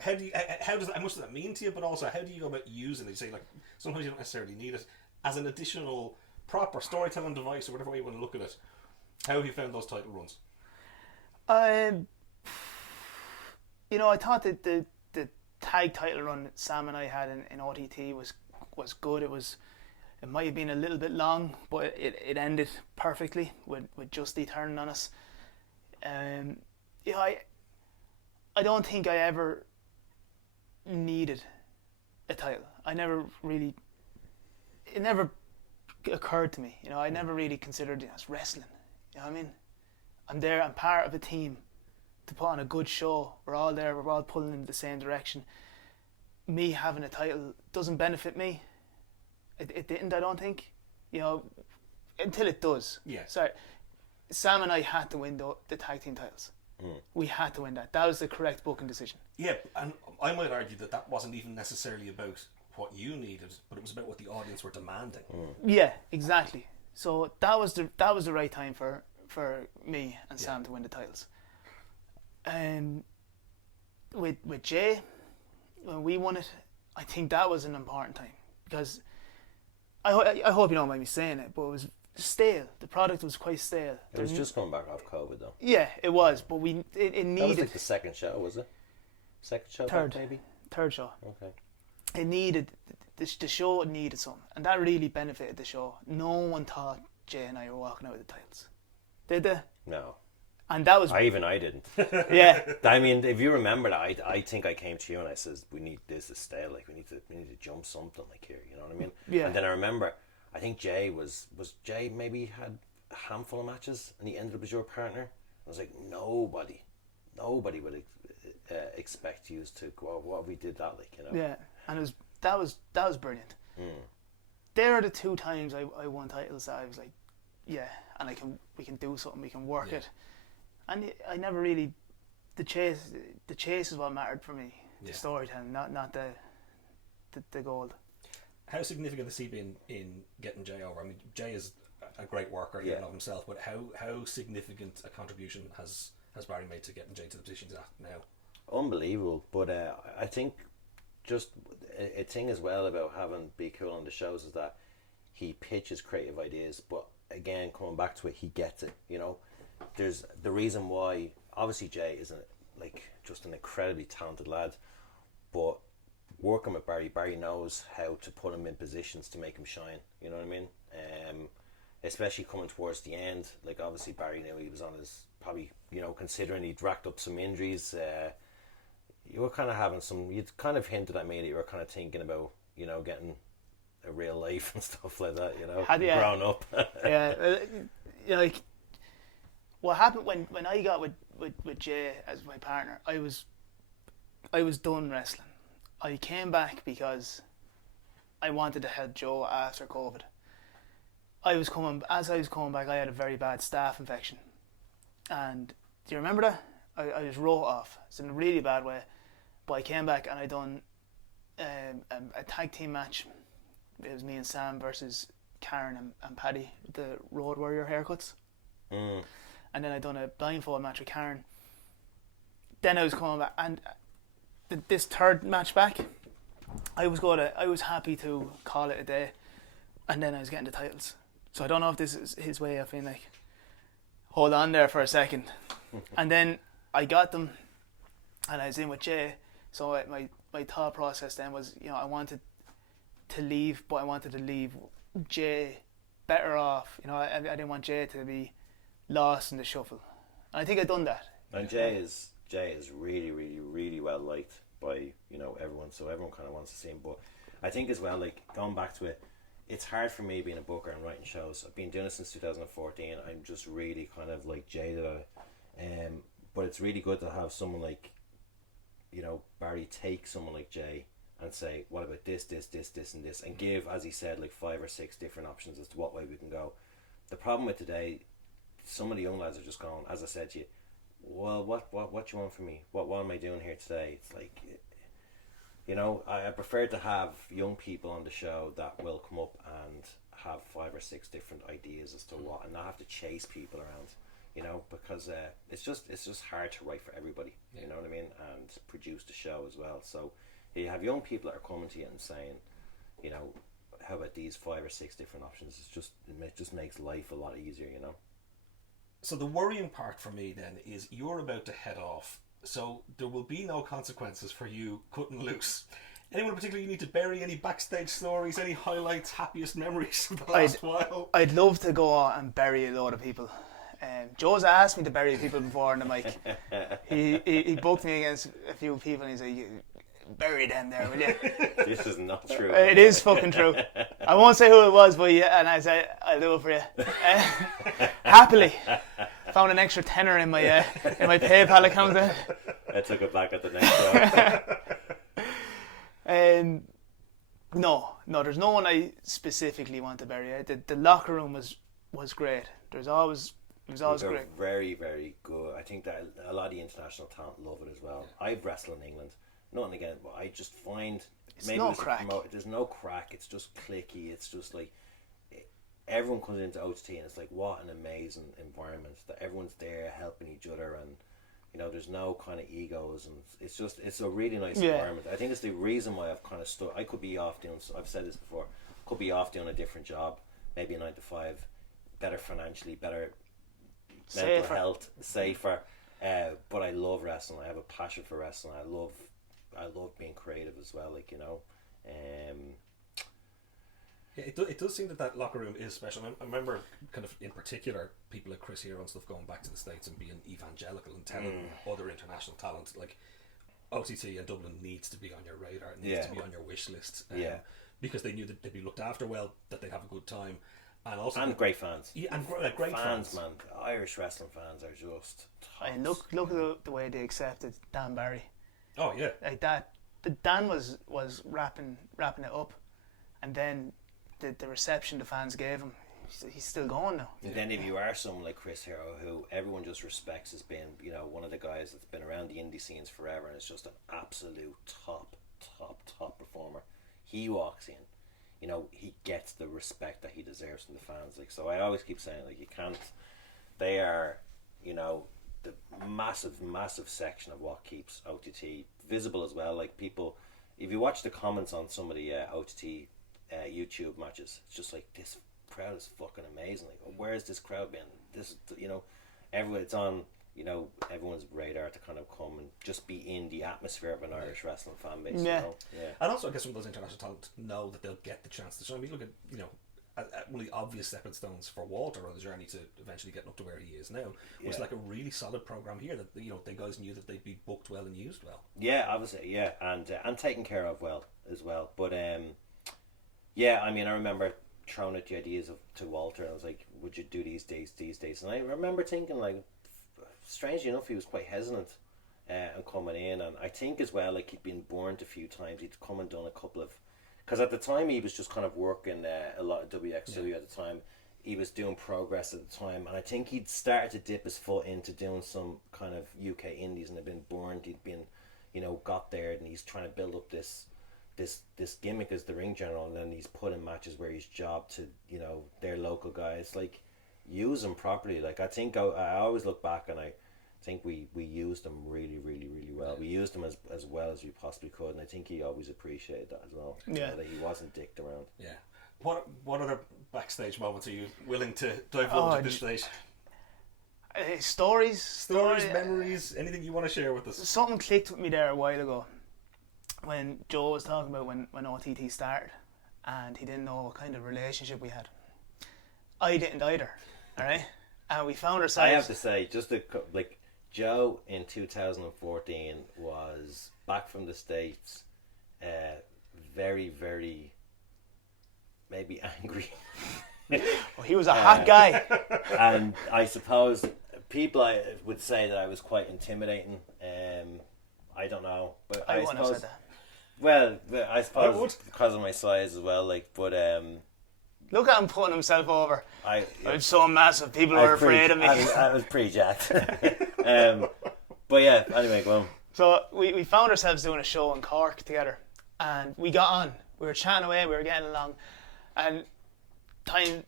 much does that mean to you? But also, how do you go about using it? You say, like, sometimes you don't necessarily need it as an additional proper storytelling device or whatever way you want to look at it. How have you found those title runs? I thought that the tag title run that Sam and I had in OTT was good. It might have been a little bit long, but it ended perfectly with Justy turning on us. I don't think I ever needed a title. It never occurred to me. I never really considered it as wrestling. You know what I mean? I'm there. I'm part of a team to put on a good show. We're all there. We're all pulling in the same direction. Me having a title doesn't benefit me. It didn't, I don't think. Until it does. Yeah. Sorry. Sam and I had to win the tag team titles. We had to win that. That was the correct booking decision. Yeah, and I might argue that wasn't even necessarily about what you needed, but it was about what the audience were demanding. Yeah, exactly. So that was the right time for me and Sam to win the titles. And with Jay, when we won it, I think that was an important time because I hope you don't mind me saying it, but it was stale. The product was quite stale. It was just coming back off COVID though. Yeah, it was, but it needed. That was like the second show, was it? Second show, third, back, maybe. Third show. Okay. It needed the show needed something, and that really benefited the show. No one thought Jay and I were walking out with the titles, did they? No. And that was I didn't. Yeah. I mean, if you remember that, I think I came to you and I says, "We need this is stale. Like we need to jump something like here." You know what I mean? Yeah. And then I remember, I think Jay was Jay maybe had a handful of matches and he ended up as your partner. I was like, nobody would expect you to go. What we did that like, Yeah, and that was brilliant. There are the two times I won titles that I was like, yeah, and we can do something. We can work it. And I never really, the chase is what mattered for me. The storytelling, not the gold. How significant has he been in getting Jay over? I mean, Jay is a great worker in and of himself, but how significant a contribution has Barry made to getting Jay to the position he's at now? Unbelievable. But I think just a thing as well about having Be Cool on the shows is that he pitches creative ideas, but again, coming back to it, he gets it, There's the reason why, obviously Jay isn't just an incredibly talented lad, but working with Barry knows how to put him in positions to make him shine, you know what I mean? Especially coming towards the end, like obviously Barry knew he was on his, probably, considering he'd racked up some injuries, you were kind of having you'd kind of hinted at me that you were kind of thinking about, getting a real life and stuff like that, grown up. Yeah, what happened when I got with Jay as my partner, I was done wrestling. I came back because I wanted to help Joe after COVID. As I was coming back, I had a very bad staph infection. And do you remember that? I was wrote off. It's in a really bad way. But I came back and I done a tag team match. It was me and Sam versus Karen and Paddy with the Road Warrior haircuts. and then I done a blindfold match with Karen. Then I was coming back, and this third match back, I was happy to call it a day, and then I was getting the titles. So I don't know if this is his way of being like, hold on there for a second, and then I got them, and I was in with Jay. So my thought process then was, I wanted to leave, but I wanted to leave Jay better off. I didn't want Jay to be lost in the shuffle, and I think I've done that. And Jay is really, really, really well liked by everyone, so everyone kind of wants to see him. But I think as well, like going back to it, it's hard for me being a booker and writing shows. I've been doing it since 2014. I'm just really kind of like jaded at it. But it's really good to have someone like Barry take someone like Jay and say, what about this, and this, and give, as he said, like 5 or 6 different options as to what way we can go. The problem with today, some of the young lads are just going, as I said to you, well, what do you want from me? What am I doing here today? It's like, I prefer to have young people on the show that will come up and have 5 or 6 different ideas as to what, and not have to chase people around. Because it's just hard to write for everybody. You know what I mean, and produce the show as well. So you have young people that are coming to you and saying, how about these 5 or 6 different options? It just makes life a lot easier. So the worrying part for me then is you're about to head off, so there will be no consequences for you cutting loose. Anyone in particular you need to bury? Any backstage stories? Any highlights? Happiest memories of the last while? I'd love to go on and bury a lot of people. Joe's asked me to bury people before on the mic. He booked me against a few people and he's like, bury them there, will you? This is not true. It is fucking true. I won't say who it was, but and I said, I'll do it for you. Happily. Found an extra tenner in my PayPal account there. I took it back at the next show. No, there's no one I specifically want to bury. The locker room was great. It was always great. Very, very good. I think that a lot of the international talent love it as well. I've wrestled in England. Nothing again, but I just find there's no crack. There's no crack. It's just clicky. It's just like everyone comes into OTT and it's like, what an amazing environment that everyone's there helping each other, and there's no kind of egos, and it's a really nice environment. I think it's the reason why I've kind of stuck. I could be off doing. I've said this before. Could be off doing a different job, maybe a 9 to 5, better financially, better mental health, safer. But I love wrestling. I have a passion for wrestling. I love being creative as well. It does seem that locker room is special. I remember kind of in particular people like Chris Hero and stuff going back to the States and being evangelical and telling other international talent like OTT and Dublin needs to be on your radar, needs to be on your wish list, because they knew that they'd be looked after well, that they'd have a good time, and also great fans. Yeah, and great fans, man. Irish wrestling fans are just tops. And look at the way they accepted Dan Barry. Oh yeah, like that. Dan was wrapping it up, and then the reception the fans gave him, he's still going now. And then if you are someone like Chris Hero, who everyone just respects as being, one of the guys that's been around the indie scenes forever and is just an absolute top performer, he walks in, he gets the respect that he deserves from the fans. So I always keep saying, you can't. They are, the massive section of what keeps OTT visible as well. Like people, if you watch the comments on some of the OTT YouTube matches, it's just like, this crowd is fucking amazing. Like, where's this crowd been? This, everyone, it's on, everyone's radar to kind of come and just be in the atmosphere of an Irish wrestling fan base. Yeah. And also I guess some of those international talent know that they'll get the chance to show. I mean, look at one of the obvious stepping stones for Walter on the journey to eventually getting up to where he is now was like a really solid program here that the guys knew that they'd be booked well and used well. Yeah, obviously, and taken care of well as well. But I mean, I remember throwing out the ideas to Walter, and I was like, "Would you do these days?" And I remember thinking, like, strangely enough, he was quite hesitant and coming in, and I think as well, like, he'd been burned a few times. He'd come and done a couple of. Because at the time he was just kind of working a lot of WXW at the time. He was doing Progress at the time, and I think he'd started to dip his foot into doing some kind of UK indies and had been burned. He'd been, got there, and he's trying to build up this gimmick as the ring general, and then he's put in matches where he's jobbed to, their local guys. Like, use them properly. Like I think I always look back and I think we used them really, really, really well. We used them as well as we possibly could, and I think he always appreciated that as well. Yeah. That he wasn't dicked around. Yeah. What other backstage moments are you willing to divulge at this stage? Stories, memories, anything you want to share with us? Something clicked with me there a while ago when Joe was talking about when OTT started, and he didn't know what kind of relationship we had. I didn't either. All right, and we found ourselves. I have to say, Joe in 2014 was back from the States, very, very maybe angry. Well, he was a hot guy. And I suppose people would say that I was quite intimidating. I don't know, but I wouldn't have said that. Well, I suppose because of my size as well. Look at him putting himself over. I'm so massive. People I are afraid of me. I was pretty jacked. But yeah, anyway, go on. So we found ourselves doing a show in Cork together, and we got on. We were chatting away. We were getting along, and time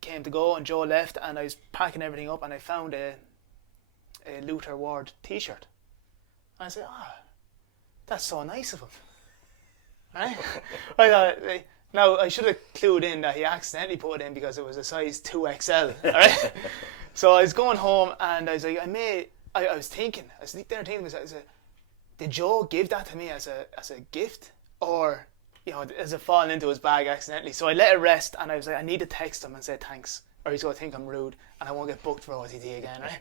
came to go, and Joe left, and I was packing everything up, and I found a Luther Ward T-shirt. And I said, that's so nice of him. Right? I thought, now I should have clued in that he accidentally put it in because it was a size 2XL. Right? So I was going home, and I was like, I was thinking there thinking, did Joe give that to me as a gift, or as it fallen into his bag accidentally? So I let it rest, and I was like, I need to text him and say thanks, or he's going to think I'm rude, and I won't get booked for OTT again, right?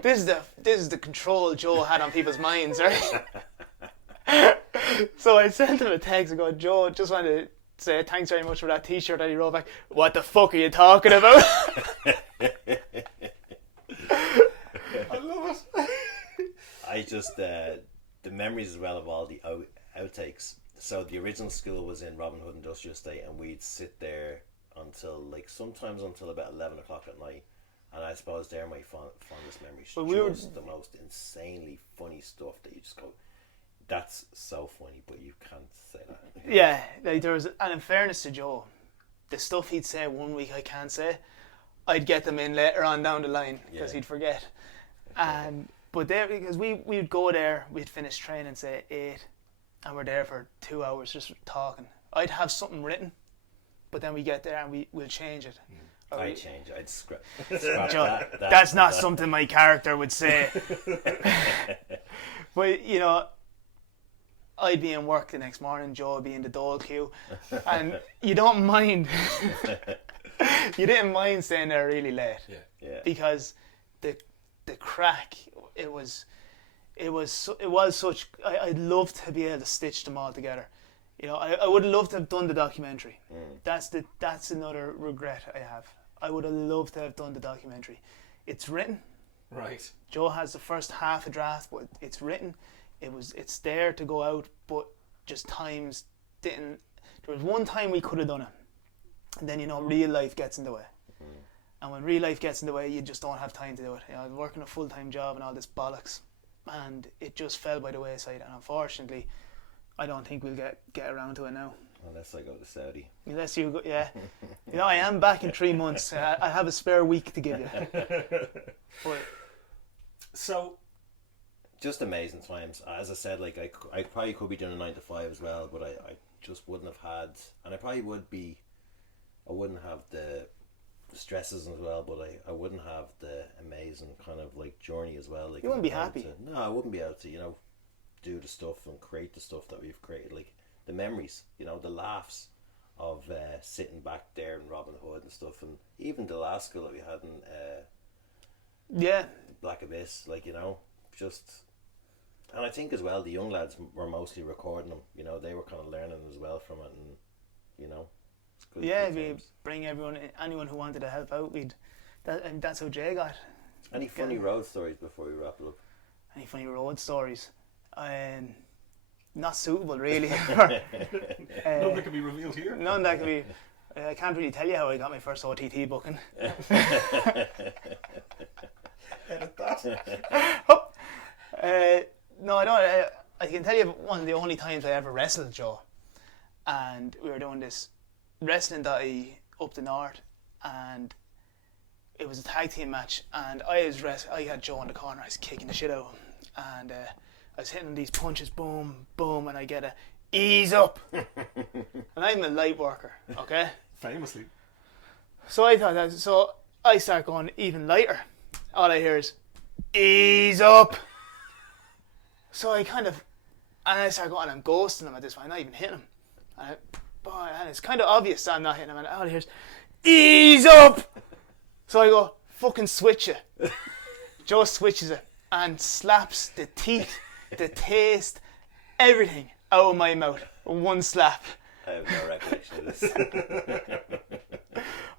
This is the control Joe had on people's minds, right? So I sent him a text and go, Joe, just wanted to say thanks very much for that T-shirt, and he wrote back, what the fuck are you talking about? I love it. I just the memories as well of all the outtakes. So the original school was in Robin Hood Industrial Estate, and we'd sit there sometimes until about 11 o'clock at night. And I suppose they're my fondest memories. But the most insanely funny stuff that you just go, that's so funny, but you can't say that. Yeah, and in fairness to Joe, the stuff he'd say one week I can't say, I'd get them in later on down the line because he'd forget. But there, because we'd go there, we'd finish training say 8, and we're there for 2 hours just talking. I'd have something written, but then we get there and we'll change it. I'd change. I'd scrap Joe, that's not something my character would say. But I'd be in work the next morning, Joe would be in the dole queue, and you don't mind. You didn't mind staying there really late, because the crack, it was such. I'd love to be able to stitch them all together. I would love to have done the documentary. That's another regret I have. I would have loved to have done the documentary. It's written. Right. Joe has the first half a draft, but it's written. It's there to go out, but just times didn't. There was one time we could have done it, and then real life gets in the way. And when real life gets in the way, you just don't have time to do it. I was working a full-time job and all this bollocks, and it just fell by the wayside. And unfortunately, I don't think we'll get around to it now. Unless I go to Saudi. Unless you go, yeah. I am back in 3 months. I have a spare week to give you. But, so, just amazing times. As I said, I probably could be doing a 9 to 5 as well, but I just wouldn't have had, and I probably I wouldn't have the stresses as well, but I wouldn't have the amazing kind of journey as well. You wouldn't be happy. I wouldn't be able to, do the stuff and create the stuff that we've created, the memories, the laughs of sitting back there in Robin Hood and stuff, and even the last school that we had in Black Abyss, just, and I think as well the young lads were mostly recording them, they were kind of learning as well from it, and we bring anyone who wanted to help out. And that's how Jay got. Any funny road stories before we wrap it up? Any funny road stories? Not suitable, really. None that can be revealed here. None that can be. I can't really tell you how I got my first OTT booking. Edit that. No, I don't. I can tell you one of the only times I ever wrestled Joe, and we were doing this wrestling day up the north, and it was a tag team match, and I had Joe in the corner. I was kicking the shit out of him, and I was hitting these punches, boom, boom, and I get a ease up. And I'm a light worker, okay? Famously. So I start going even lighter. All I hear is ease up. So I start going, and I'm ghosting him at this point. I'm not even hitting him. And it's kind of obvious that I'm not hitting him. And all I hear is ease up. So I go, fucking switch it. Joe switches it and slaps the teeth, the taste, everything out of my mouth. One slap. I have no recollection of this.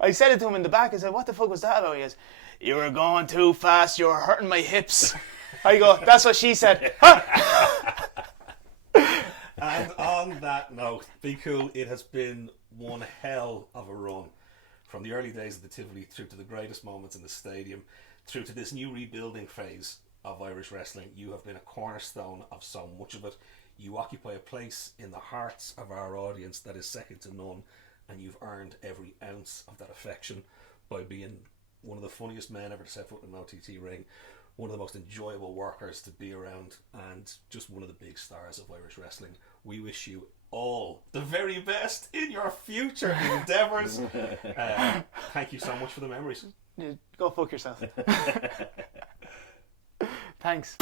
I said it to him in the back. I said, what the fuck was that about? He goes, you were going too fast. You were hurting my hips. I go, that's what she said. And on that note, be cool. It has been one hell of a run. From the early days of the Tivoli through to the greatest moments in the stadium, through to this new rebuilding phase of Irish wrestling, you have been a cornerstone of so much of it. You occupy a place in the hearts of our audience that is second to none, and you've earned every ounce of that affection by being one of the funniest men ever to set foot in an OTT ring, one of the most enjoyable workers to be around, and just one of the big stars of Irish wrestling. We wish you all the very best in your future endeavours. Thank you so much for the memories. Go fuck yourself. Thanks.